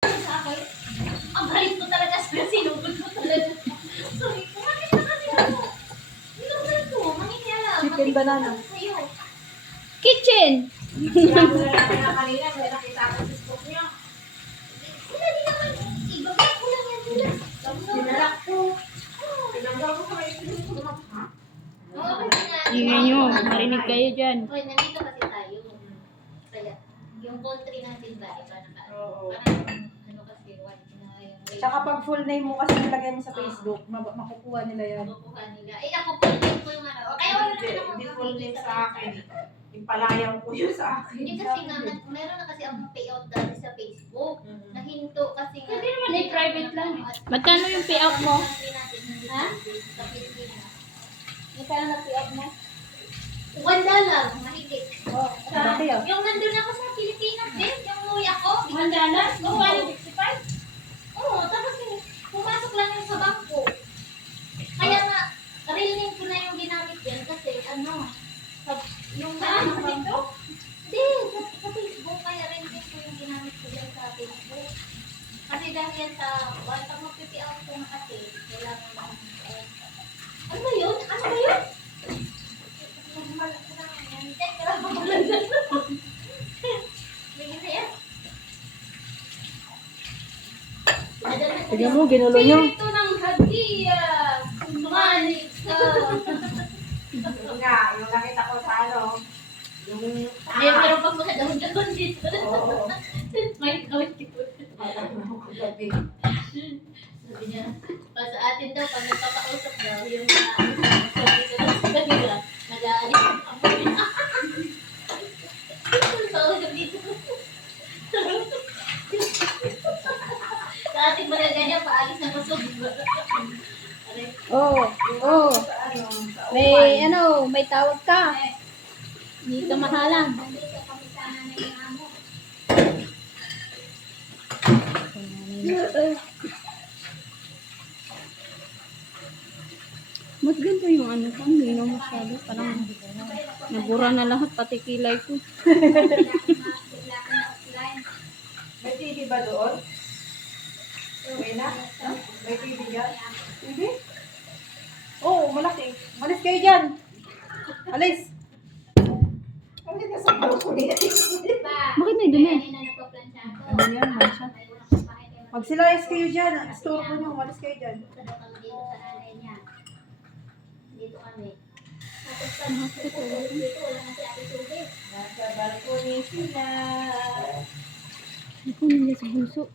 Sa akin, ang galit ko talaga sa sinugod ko talaga. Sorry, kumain na kasi ako. Sinugod ko, mangingialam. Chicken banana. Sa'yo. Kitchen! Sila ko na lang na kanina, kaya nakita ko sa Facebook niya. Sila di naman, ibabay ko lang yan nila. Sinalak ko. Pinanggaw ko sa Facebook ko. Ha? Oo, kasi nga, Ingay nyo, marinig kayo dyan. Hoy, nandito kasi tayo. Kaya, yung country natin ba, iba na Oo. parang, ano kasi, white na yung way. Tsaka pag full name mo kasi nilagay mo sa Facebook, makukuha nila yan. Makukuha nila. Eh, ako full name ko yung ano. Kaya wala Hindi, naman hindi akong full nakikita name sa akin. Impalayaw ko yun sa akin. Hindi kasi nga, meron na kasi akong payout dati sa Facebook. Mhm. Nahinto kasi nga. Hindi naman, eh, private lang. Magkano yung payout mo? Ha? Sa Pilipinas. Magkano na payout mo? $1 mahigit. Oh, sabi ah. Yung nandun ako sa Pilipinas din, yung umuwi ako. $1? Oo. 165? Oo, tapos pumasok lang yung sa bangko. Kaya nga, real name ko na yung ginamit yan kasi ano, yung ano dito? Hindi, sa Facebook, kaya real name ko yung ginamit ko dyan sa Facebook. Kasi dahil yan sa, pag mag-PPL ko na kasi, kailangan lang, ano ba yun? Ano ba yun? Check, wala pa pala dyan. Bigyan na yan. Tignan mo, ginulo nyo. Spirito ng hadiah. Sumanik sa... Yung nga, yung nakita ko sa ano, yung Ay, meron pang mga daon-daon dito. Oo. May gawin dito. gabi. Sabi niya, pa sa atin daw, pag nagpapakausap daw, yung sabi dito lang sa kanila, nag-aalis ang amoy. Tawag dito. Sa ating mga ganyan, paalis na kusog. Oo. Oo. Sa ano, sa May ano, may tawag ka. Hindi ka mahalang. Nandito kami sana na yung amo. Mas ganito yung ano ko, hindi na masyado. Parang nabura na lahat, pati kilay ko. May TV ba doon? May na? May TV yan? TV? Oo, malaki. Malis kayo dyan. Alis. Alis ka sa balcony. Bakit may dumi? Ano yan, Marsha? Magsilayas kayo dyan. Store ko nyo. Malis kayo dyan. Dito kami. Tapos pag dito, wala na si Ate Tubig. Nasa balcony sila. Ako nila sa bulso.